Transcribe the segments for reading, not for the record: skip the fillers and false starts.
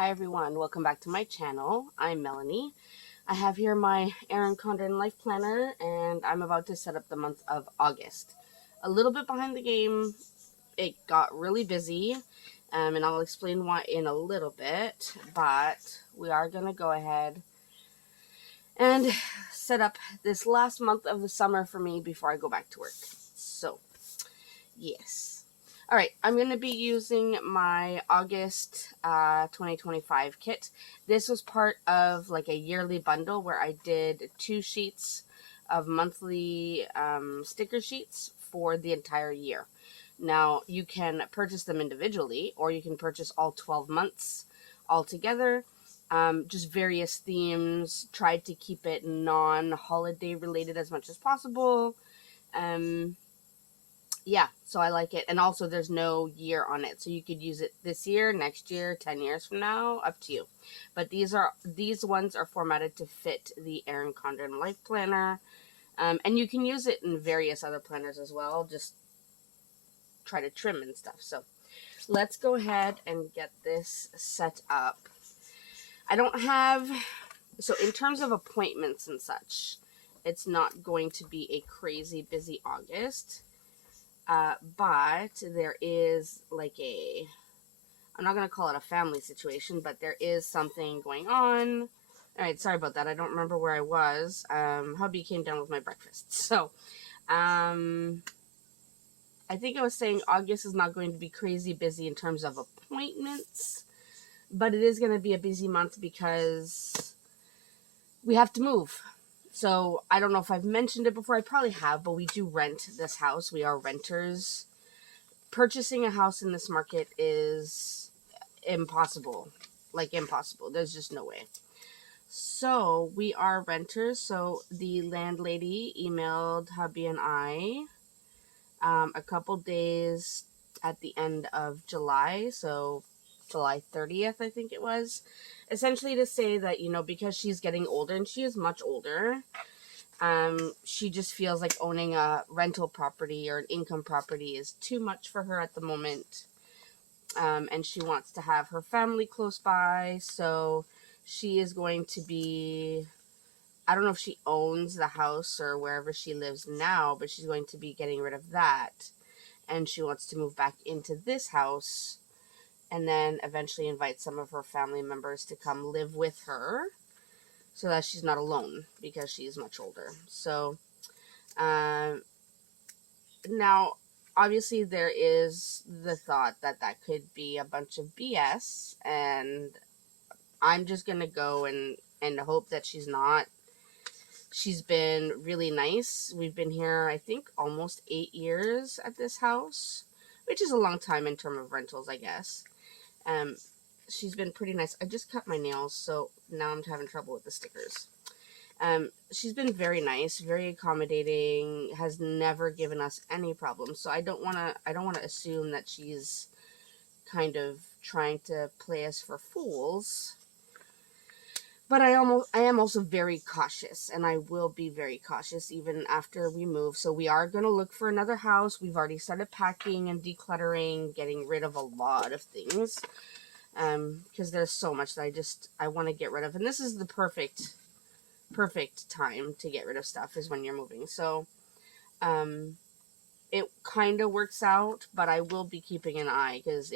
Hi everyone, welcome back to my channel. I'm Melanie. I have here my Erin Condren Life Planner, and I'm about to set up the month of August. A little bit behind the game. It got really busy, and I'll explain why in a little bit, but we are going to go ahead and set up this last month of the summer for me before I go back to work. So, yes. All right, I'm going to be using my August 2025 kit. This was part of like a yearly bundle where I did 2 sheets of monthly sticker sheets for the entire year. Now, you can purchase them individually, or you can purchase all 12 months all together. Just various themes. Tried to keep it non-holiday related as much as possible. Yeah, so I like it. And also there's no year on it. So you could use it this year, next year, 10 years from now, up to you. But these ones are formatted to fit the Erin Condren Life Planner. And you can use it in various other planners as well. Just try to trim and stuff. So let's go ahead and get this set up. I don't have, so in terms of appointments and such, it's not going to be a crazy busy August. But there is like I'm not going to call it a family situation, but there is something going on. All right, sorry about that. I don't remember where I was. Hubby came down with my breakfast. So, I think I was saying August is not going to be crazy busy in terms of appointments, but it is going to be a busy month because we have to move. So, I don't know if I've mentioned it before. I probably have, but we do rent this house. We are renters. Purchasing a house in this market is impossible. Like impossible. There's just no way. So we are renters. So the landlady emailed hubby and I a couple days at the end of July. So July 30th, I think it was. Essentially to say that, because she's getting older, and she is much older, she just feels like owning a rental property or an income property is too much for her at the moment. And she wants to have her family close by. So she is going to be, I don't know if she owns the house or wherever she lives now, but she's going to be getting rid of that. And she wants to move back into this house and then eventually invite some of her family members to come live with her, so that she's not alone because she's much older. So, now, obviously, there is the thought that that could be a bunch of BS, and I'm just going to go and hope that she's not. She's been really nice. We've been here, I think, almost 8 years at this house, which is a long time in terms of rentals, I guess. She's been pretty nice. I just cut my nails, so now I'm having trouble with the stickers. She's been very nice, very accommodating, has never given us any problems. So I don't want to assume that she's kind of trying to play us for fools. But I am also very cautious, and I will be very cautious even after we move. So we are going to look for another house. We've already started packing and decluttering, getting rid of a lot of things. Because there's so much that I want to get rid of. And this is the perfect time to get rid of stuff, is when you're moving. So, it kind of works out, but I will be keeping an eye, because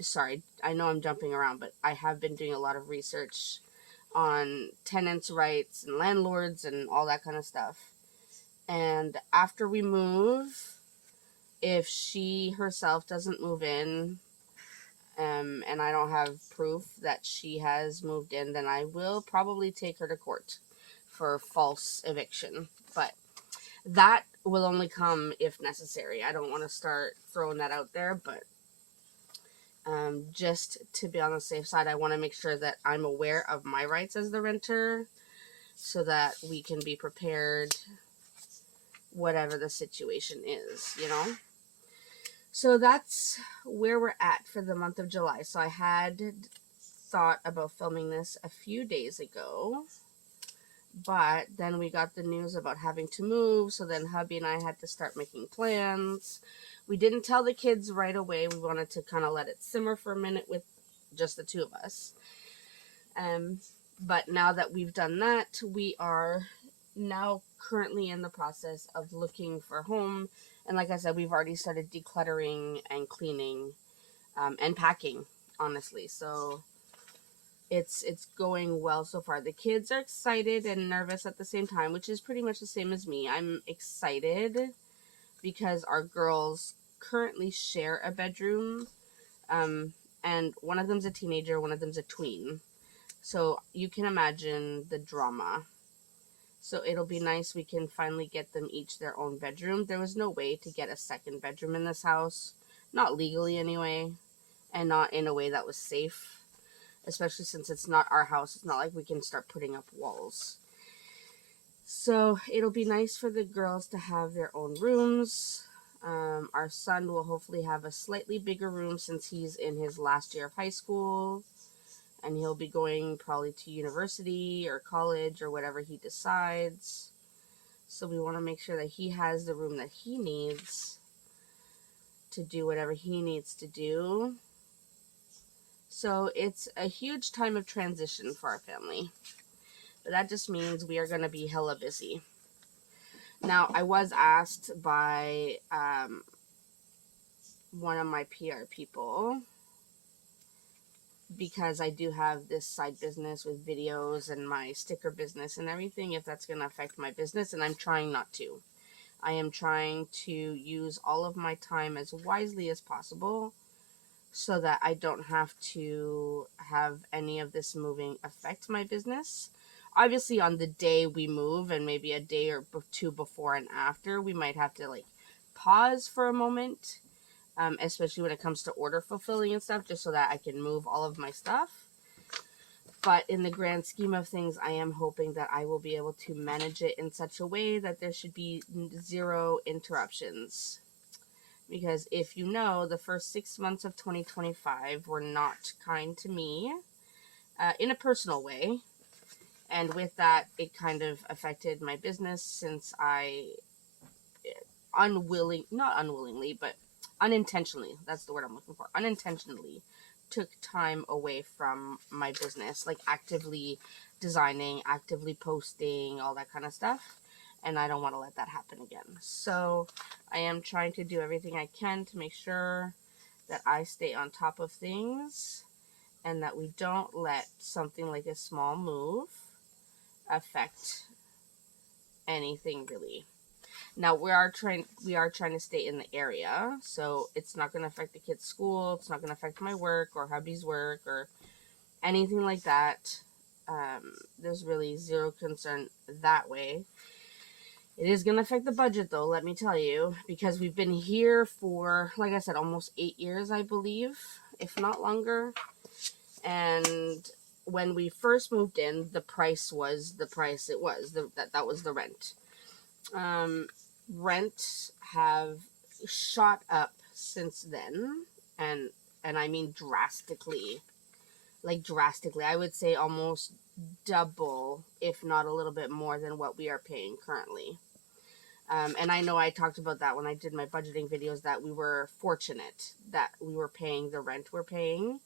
sorry, I know I'm jumping around, but I have been doing a lot of research on tenants' rights and landlords and all that kind of stuff. And after we move, if she herself doesn't move in, and I don't have proof that she has moved in, then I will probably take her to court for false eviction. But that will only come if necessary. I don't want to start throwing that out there, but just to be on the safe side, I want to make sure that I'm aware of my rights as the renter, so that we can be prepared whatever the situation is, So that's where we're at for the month of July. So I had thought about filming this a few days ago, but then we got the news about having to move, so then hubby and I had to start making plans. We didn't tell the kids right away. We wanted to kind of let it simmer for a minute with just the two of us. But now that we've done that, we are now currently in the process of looking for a home. And like I said, we've already started decluttering and cleaning, and packing, honestly. So it's going well so far. The kids are excited and nervous at the same time, which is pretty much the same as me. I'm excited because our girls currently share a bedroom, um, and one of them's a teenager, one of them's a tween. So you can imagine the drama. So it'll be nice. We can finally get them each their own bedroom. There was no way to get a second bedroom in this house, not legally anyway, and not in a way that was safe, especially since it's not our house. It's not like we can start putting up walls. So it'll be nice for the girls to have their own rooms. Our son will hopefully have a slightly bigger room since he's in his last year of high school, and he'll be going probably to university or college or whatever he decides. So we want to make sure that he has the room that he needs to do whatever he needs to do. So it's a huge time of transition for our family. But that just means we are going to be hella busy. Now, I was asked by one of my PR people, because I do have this side business with videos and my sticker business and everything, if that's going to affect my business, and I'm trying not to. I am trying to use all of my time as wisely as possible so that I don't have to have any of this moving affect my business. Obviously, on the day we move, and maybe a day or two before and after, we might have to like pause for a moment, especially when it comes to order fulfilling and stuff, just so that I can move all of my stuff. But in the grand scheme of things, I am hoping that I will be able to manage it in such a way that there should be zero interruptions. Because if you know, the first 6 months of 2025 were not kind to me, in a personal way. And with that, it kind of affected my business, since I not unwillingly, but unintentionally, that's the word I'm looking for, unintentionally took time away from my business, like actively designing, actively posting, all that kind of stuff. And I don't want to let that happen again. So I am trying to do everything I can to make sure that I stay on top of things, and that we don't let something like a small move affect anything really. Now we are trying to stay in the area, so it's not going to affect the kids' school. It's not going to affect my work or hubby's work or anything like that. There's really zero concern that way. It is going to affect the budget, though, let me tell you, because we've been here for, like I said, almost 8 years, I believe, if not longer. And when we first moved in, the price was the price it was. That was the rent. Rent have shot up since then, and I mean drastically. Like drastically. I would say almost double, if not a little bit more than what we are paying currently. And I know I talked about that when I did my budgeting videos, that we were fortunate that we were paying the rent we're paying.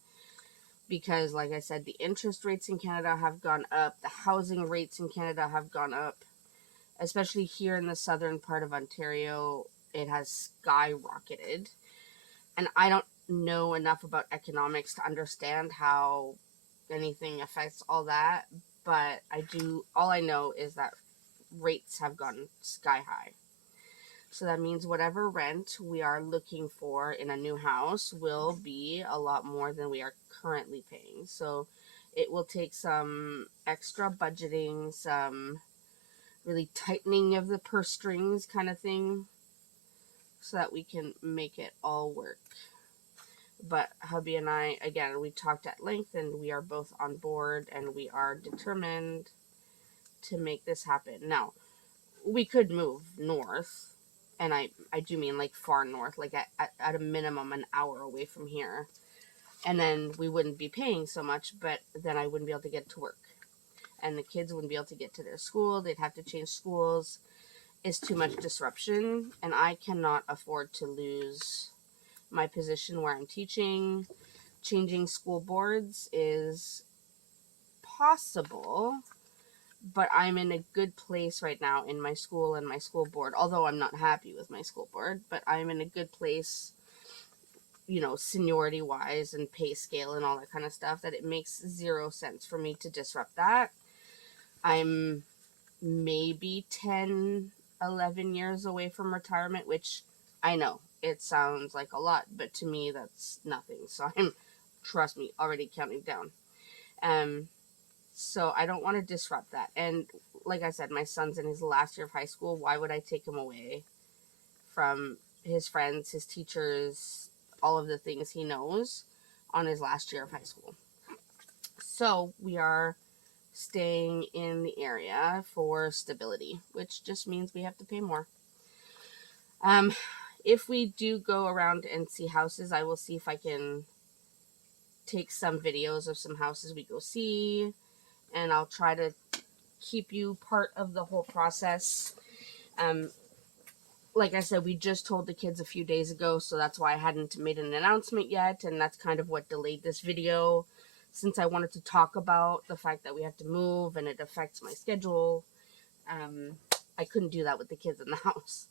Because, like I said, the interest rates in Canada have gone up. The housing rates in Canada have gone up. Especially here in the southern part of Ontario, it has skyrocketed. And I don't know enough about economics to understand how anything affects all that. But all I know is that rates have gone sky high. So that means whatever rent we are looking for in a new house will be a lot more than we are currently paying. So it will take some extra budgeting, some really tightening of the purse strings kind of thing, so that we can make it all work. But hubby and I, again, we talked at length, and we are both on board, and we are determined to make this happen. Now, we could move north, and I do mean like far north, like at a minimum an hour away from here, and then we wouldn't be paying so much, but then I wouldn't be able to get to work, and the kids wouldn't be able to get to their school. They'd have to change schools. It's too much disruption, and I cannot afford to lose my position where I'm teaching, changing school boards is possible, but I'm in a good place right now in my school and my school board, although I'm not happy with my school board, but I'm in a good place, you know, seniority wise and pay scale and all that kind of stuff, that it makes zero sense for me to disrupt that. I'm maybe 10, 11 years away from retirement, which I know it sounds like a lot, but to me that's nothing. So I'm, trust me, already counting down. So I don't want to disrupt that. And like I said, my son's in his last year of high school. Why would I take him away from his friends, his teachers, all of the things he knows on his last year of high school? So we are staying in the area for stability, which just means we have to pay more. If we do go around and see houses, I will see if I can take some videos of some houses we go see, and I'll try to keep you part of the whole process. Like I said, we just told the kids a few days ago, so that's why I hadn't made an announcement yet, and that's kind of what delayed this video, since I wanted to talk about the fact that we have to move and it affects my schedule. I couldn't do that with the kids in the house.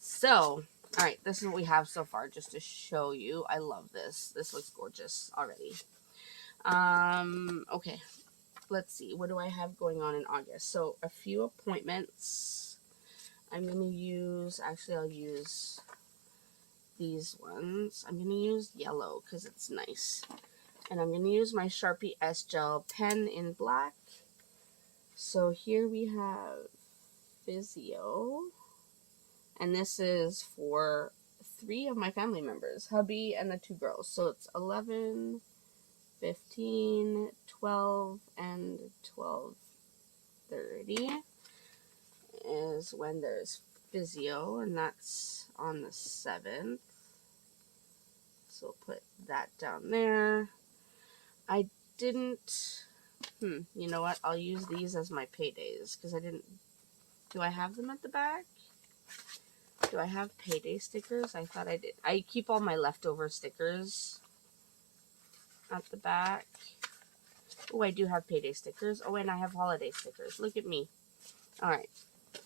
So, alright, this is what we have so far, just to show you. I love this. This looks gorgeous already. Okay. Let's see, what do I have going on in August? So, a few appointments. I'm going to use, actually I'll use these ones. I'm going to use yellow because it's nice. And I'm going to use my Sharpie S Gel pen in black. So here we have physio. And this is for 3 of my family members, hubby and the 2 girls. So it's 11, 15, 12, and 12:30 is when there's physio, and that's on the 7th. So put that down there. I didn't, you know what? I'll use these as my paydays, because I didn't, do I have them at the back? Do I have payday stickers? I thought I did. I keep all my leftover stickers at the back. Oh, I do have payday stickers. Oh, and I have holiday stickers. Look at me. Alright.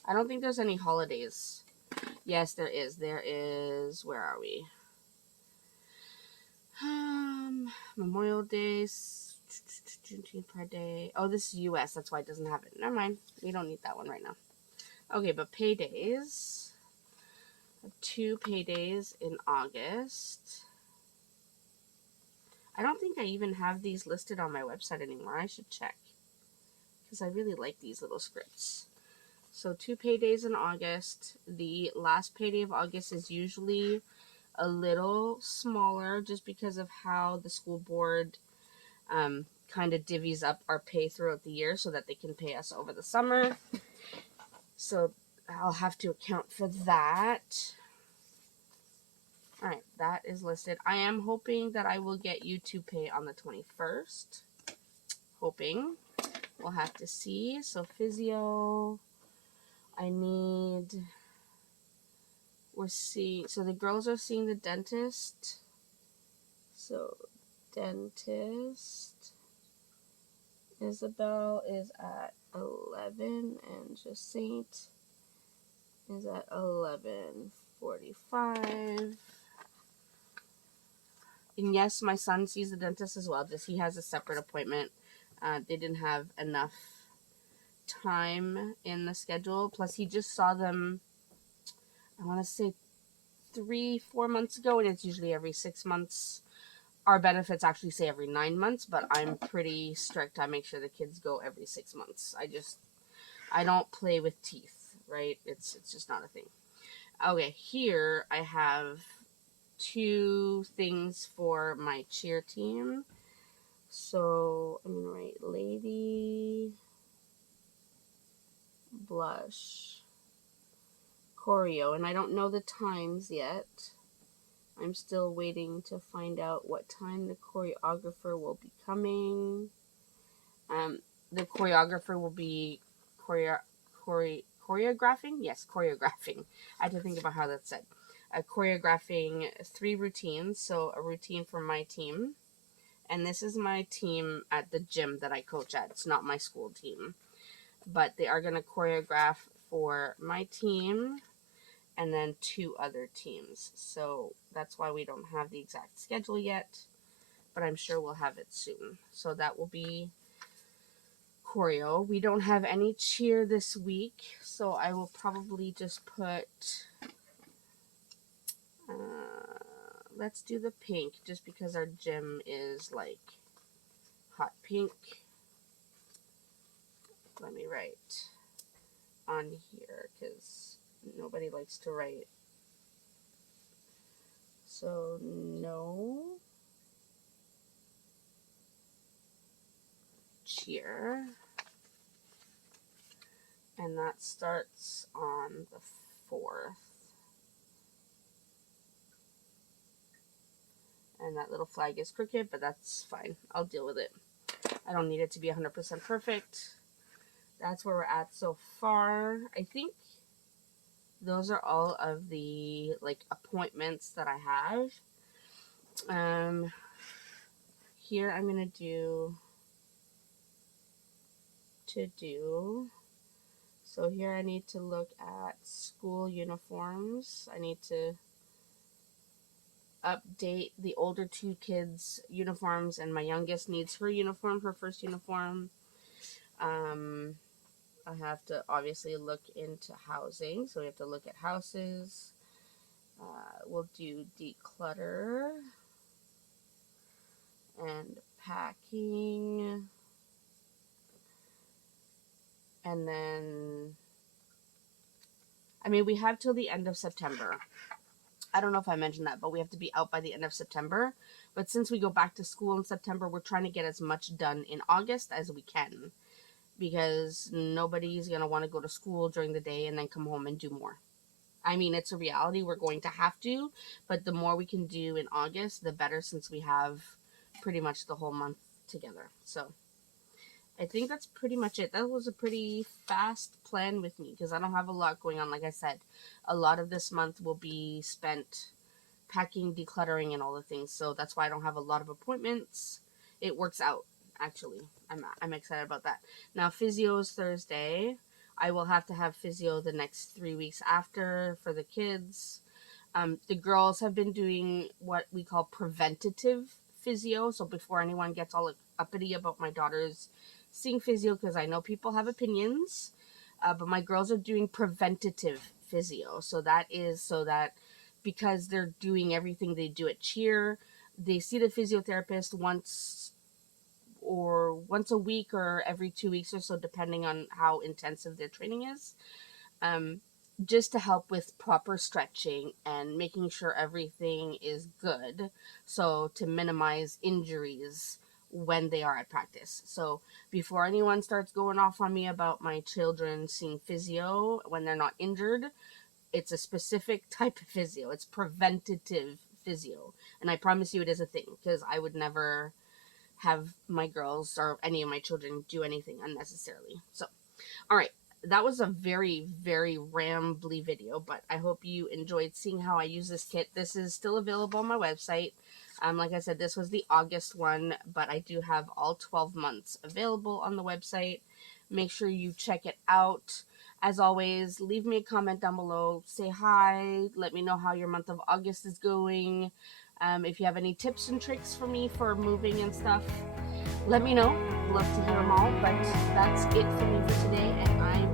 I don't think there's any holidays. Yes, there is. There is. Where are we? Memorial Day, Juneteenth, Pride Day. Oh, this is US. That's why it doesn't have it. Never mind. We don't need that one right now. Okay, but paydays. 2 paydays in August. I don't think I even have these listed on my website anymore. I should check, because I really like these little scripts. So 2 paydays in August. The last payday of August is usually a little smaller, just because of how the school board kind of divvies up our pay throughout the year so that they can pay us over the summer. So I'll have to account for that. Alright, that is listed. I am hoping that I will get YouTube pay on the 21st. Hoping. We'll have to see. So physio, I need, so the girls are seeing the dentist. So dentist, Isabel is at 11, and Jacint is at 11:45. And yes, my son sees the dentist as well, just he has a separate appointment. They didn't have enough time in the schedule. Plus, he just saw them, I want to say 3-4 months ago, and it's usually every 6 months. Our benefits actually say every 9 months, but I'm pretty strict. I make sure the kids go every 6 months. I don't play with teeth, right? It's just not a thing. Okay, here I have 2 things for my cheer team. So I'm gonna write lady, blush, choreo, and I don't know the times yet. I'm still waiting to find out what time the choreographer will be coming. The choreographer will be choreographing? Yes, choreographing. I had to think about how that's said. Choreographing 3 routines, so a routine for my team, And this is my team at the gym that I coach at. It's not my school team. But they are going to choreograph for my team and then 2 other teams. So that's why we don't have the exact schedule yet, but I'm sure we'll have it soon. So that will be choreo. We don't have any cheer this week, so I will probably just put, let's do the pink, just because our gym is like hot pink. Let me write on here, because nobody likes to write. So no cheer. And that starts on the 4th. And that little flag is crooked, but that's fine. I'll deal with it. I don't need it to be 100% perfect. That's where we're at so far. I think those are all of the like appointments that I have. Here I'm gonna do so here I need to look at school uniforms. I need to update the older 2 kids' uniforms, and my youngest needs her uniform, her first uniform. I have to obviously look into housing, so we have to look at houses. We'll do declutter and packing, and then, I mean, we have till the end of September. I don't know if I mentioned that, but we have to be out by the end of September. But since we go back to school in September, we're trying to get as much done in August as we can, because nobody's going to want to go to school during the day and then come home and do more. I mean, it's a reality. We're going to have to, but the more we can do in August, the better, since we have pretty much the whole month together. So I think that's pretty much it. That was a pretty fast plan with me, because I don't have a lot going on. Like I said, a lot of this month will be spent packing, decluttering, and all the things. So that's why I don't have a lot of appointments. It works out, actually. I'm excited about that. Now, physio's Thursday. I will have to have physio the next 3 weeks after for the kids. The girls have been doing what we call preventative physio. So before anyone gets all uppity about my daughter's seeing physio, because I know people have opinions, but my girls are doing preventative physio. So that is so that, because they're doing everything they do at cheer, they see the physiotherapist once a week or every 2 weeks or so, depending on how intensive their training is, just to help with proper stretching and making sure everything is good, so to minimize injuries when they are at practice. So before anyone starts going off on me about my children seeing physio when they're not injured, it's a specific type of physio. It's preventative physio. And I promise you it is a thing, because I would never have my girls or any of my children do anything unnecessarily. So, all right. That was a very, very rambly video, but I hope you enjoyed seeing how I use this kit. This is still available on my website. Like I said, this was the August one, but I do have all 12 months available on the website. Make sure you check it out. As always, leave me a comment down below. Say hi. Let me know how your month of August is going. If you have any tips and tricks for me for moving and stuff, let me know. Love to hear them all. But that's it for me for today, and I'm